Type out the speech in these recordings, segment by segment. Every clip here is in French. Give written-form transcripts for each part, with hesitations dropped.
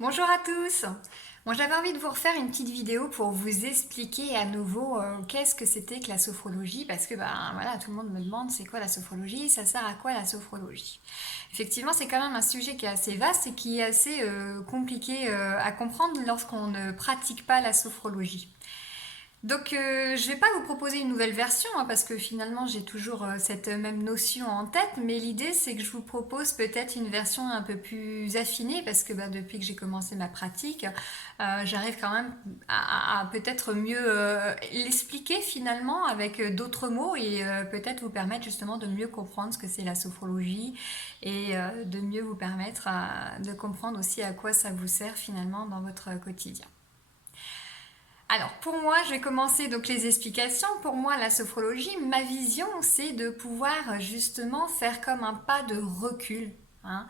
Bonjour à tous. Bon, j'avais envie de vous refaire une petite vidéo pour vous expliquer à nouveau qu'est-ce que c'était que la sophrologie, parce que voilà, tout le monde me demande c'est quoi la sophrologie, ça sert à quoi la sophrologie. Effectivement, c'est quand même un sujet qui est assez vaste et qui est assez compliqué à comprendre lorsqu'on ne pratique pas la sophrologie. Donc, je vais pas vous proposer une nouvelle version parce que finalement j'ai toujours cette même notion en tête, mais l'idée c'est que je vous propose peut-être une version un peu plus affinée parce que depuis que j'ai commencé ma pratique, j'arrive quand même à peut-être mieux l'expliquer finalement avec d'autres mots et peut-être vous permettre justement de mieux comprendre ce que c'est la sophrologie et de mieux vous permettre de comprendre aussi à quoi ça vous sert finalement dans votre quotidien. Alors pour moi, je vais commencer donc les explications. Pour moi, la sophrologie, ma vision, c'est de pouvoir justement faire comme un pas de recul. hein.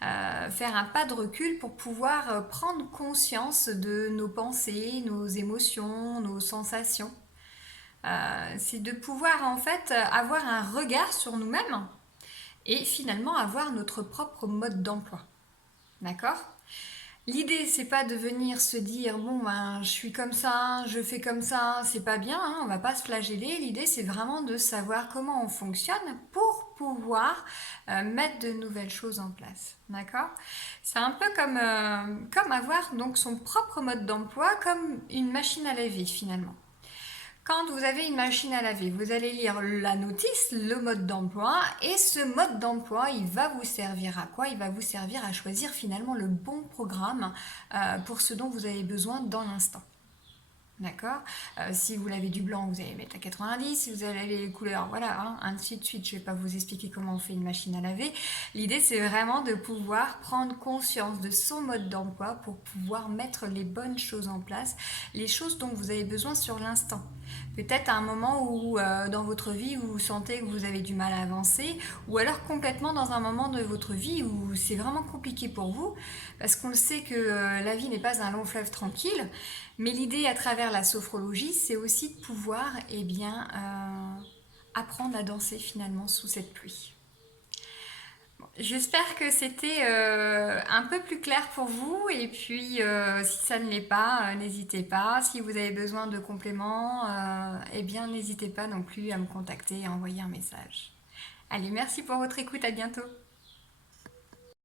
Faire un pas de recul pour pouvoir prendre conscience de nos pensées, nos émotions, nos sensations. C'est de pouvoir en fait avoir un regard sur nous-mêmes et finalement avoir notre propre mode d'emploi. D'accord? L'idée, c'est pas de venir se dire bon je suis comme ça, je fais comme ça, c'est pas bien, on va pas se flageller. L'idée, c'est vraiment de savoir comment on fonctionne pour pouvoir mettre de nouvelles choses en place. D'accord? C'est un peu comme avoir donc son propre mode d'emploi, comme une machine à laver finalement. Quand vous avez une machine à laver, vous allez lire la notice, le mode d'emploi, et ce mode d'emploi, il va vous servir à quoi? Il va vous servir à choisir finalement le bon programme pour ce dont vous avez besoin dans l'instant. D'accord. Si vous lavez du blanc, vous allez mettre à 90. Si vous avez les couleurs, voilà, ainsi de suite. Je ne vais pas vous expliquer comment on fait une machine à laver. L'idée, c'est vraiment de pouvoir prendre conscience de son mode d'emploi pour pouvoir mettre les bonnes choses en place, les choses dont vous avez besoin sur l'instant. Peut-être à un moment où dans votre vie vous sentez que vous avez du mal à avancer, ou alors complètement dans un moment de votre vie où c'est vraiment compliqué pour vous, parce qu'on le sait que la vie n'est pas un long fleuve tranquille, mais l'idée à travers la sophrologie, c'est aussi de pouvoir apprendre à danser finalement sous cette pluie. J'espère que c'était un peu plus clair pour vous et puis si ça ne l'est pas, n'hésitez pas. Si vous avez besoin de compléments, eh bien n'hésitez pas non plus à me contacter et à envoyer un message. Allez, merci pour votre écoute, à bientôt.